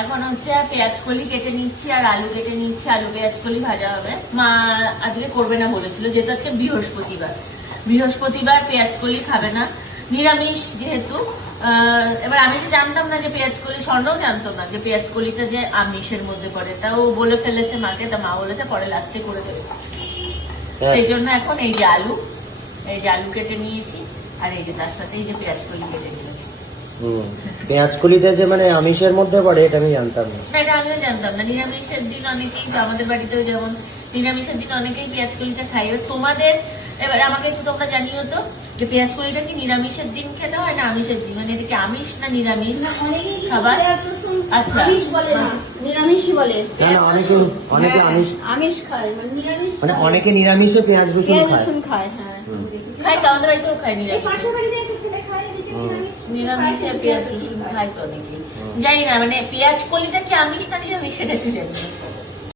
এখন হচ্ছে পেঁয়াজ কলি কেটে নিচ্ছি আর আলু কেটে নিচ্ছি, আলু পেঁয়াজ কলি ভাজা হবে। মা আজকে করবে না বলেছিল, যেহেতু আজকে বৃহস্পতিবার পেঁয়াজ কলি খাবে না, নিরামিষ যেহেতু। এবার আমি তো জানতাম না যে পেঁয়াজ কলি, স্বর্ণও জানতো না যে পেঁয়াজ কলিটা যে আমিষের মধ্যে পড়ে, তাও বলে ফেলেছে মাকে, তা মা বলেছে পরে লাস্টে করে দেবে। সেই জন্য এখন এই যে আলু কেটে নিয়েছি, আর এই যে তার সাথে এই যে পেঁয়াজ কলি কেটে নিয়েছি। পেঁয়াজ কলিটা যে মানে আমিষের মধ্যে পড়ে এটা আমি জানতাম না। এটা আমিও জানতাম না। নিরামিষের দিন অনেকেই, আমাদের বাড়িতেও যেমন নিরামিষের দিন অনেকেই পেঁয়াজ কলিটা খাই। তোমাদের এবার আমাকে একটু তোমরা জানিও তো যে পেঁয়াজ কলিটা কি নিরামিষের দিন খেতে হয় না আমিষের দিন, মানে এটা কি আমিষ না নিরামিষ খাবার? আচ্ছা, নিরামিষই বলে। অনেকে আমিষ খায়, মানে নিরামিষ, মানে অনেকে নিরামিষে পেঁয়াজ রসুন খায়। হ্যাঁ, খাই তো, আমাদের বাড়িতেও খাই নিরামিষে পেঁয়াজ রসুন খাই তো অনেকে। জানি না মানে পেঁয়াজ কলিটা কি আমিষ না নিরামিষ সেটা কি জানি না।